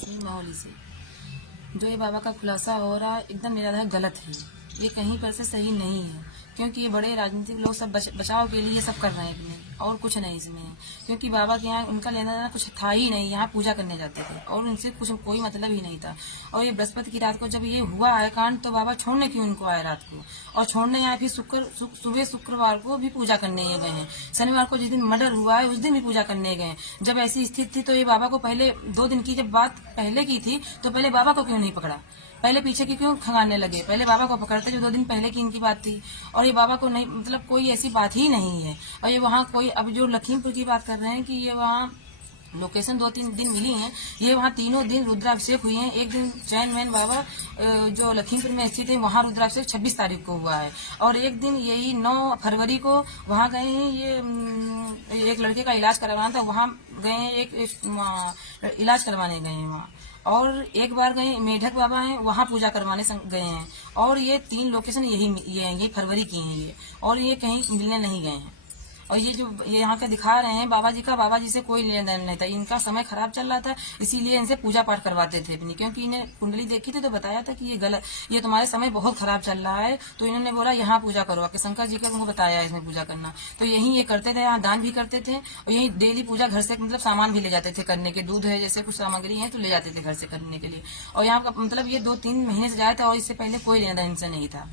तस्वीर माहौली से जो ये बाबा का खुलासा हो रहा है एकदम निराधार गलत है। ये कहीं पर से सही नहीं है, क्योंकि ये बड़े राजनीतिक लोग सब बचाव के लिए सब कर रहे हैं इसमें, और कुछ नहीं इसमें है। क्योंकि बाबा के यहाँ उनका लेना देना कुछ था ही नहीं, यहाँ पूजा करने जाते थे और उनसे कुछ कोई मतलब ही नहीं था। और ये बृहस्पति की रात को जब ये हुआ है कांड, तो बाबा छोड़ने क्यों उनको आए रात को, और छोड़ने यहाँ फिर सुबह शुक्रवार को भी पूजा करने गए हैं। शनिवार को जिस दिन मर्डर हुआ है उस दिन भी पूजा करने गए। जब ऐसी स्थिति थी तो ये बाबा को पहले 2 दिन की जब बात पहले की थी तो पहले बाबा को क्यों नहीं पकड़ा, पहले पीछे की क्यों खंगालने लगे, पहले बाबा को पकड़ते जो 2 दिन पहले की इनकी बात थी। और ये बाबा को नहीं, मतलब कोई ऐसी बात ही नहीं है। और ये वहाँ कोई, अब जो लखीमपुर की बात कर रहे हैं कि ये वहाँ लोकेशन 2-3 दिन मिली हैं, ये वहाँ तीनों दिन रुद्राभिषेक हुई हैं। एक दिन चैन मैन बाबा जो लखीमपुर में स्थित है वहाँ रुद्राभिषेक 26 तारीख को हुआ है, और एक दिन यही 9 फरवरी को वहाँ गए हैं। ये एक लड़के का इलाज करवाना था, वहाँ गए हैं, एक इलाज करवाने गए हैं वहाँ। और एक बार गए मेढक बाबा हैं, वहाँ पूजा करवाने गए हैं। और ये 3 लोकेशन यही फरवरी की हैं ये, और ये कहीं मिलने नहीं गए हैं। और ये जो ये यहाँ का दिखा रहे हैं बाबा जी का, बाबा जी से कोई लेन देन नहीं था। इनका समय खराब चल रहा था, इसीलिए इनसे पूजा पाठ करवाते थे अपनी, क्योंकि इन्हें कुंडली देखी थी तो बताया था कि ये गलत, ये तुम्हारे समय बहुत खराब चल रहा है। तो इन्होंने बोला यहाँ पूजा करो, कि शंकर जी का उन्हें बताया इसमें पूजा करना। तो यही ये करते थे, यहाँ दान भी करते थे, और यही डेली पूजा घर से मतलब सामान भी ले जाते थे करने के, दूध है जैसे कुछ सामग्री है तो ले जाते थे घर से करने के लिए। और यहाँ का मतलब ये 2-3 महीने से जाए थे, और इससे पहले कोई लेना देन इनसे नहीं था।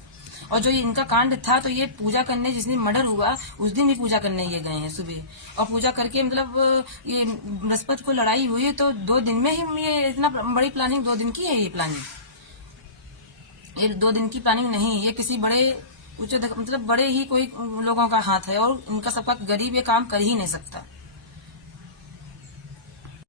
और जो इनका कांड था तो ये पूजा करने, जिस दिन मर्डर हुआ उस दिन भी पूजा करने ये गए हैं सुबह, और पूजा करके मतलब ये बृहस्पति को लड़ाई हुई तो 2 दिन में ही ये इतना बड़ी प्लानिंग 2 दिन की है। ये प्लानिंग, ये 2 दिन की प्लानिंग नहीं, ये किसी बड़े मतलब बड़े ही कोई लोगों का हाथ है, और इनका सबका गरीब ये काम कर ही नहीं सकता।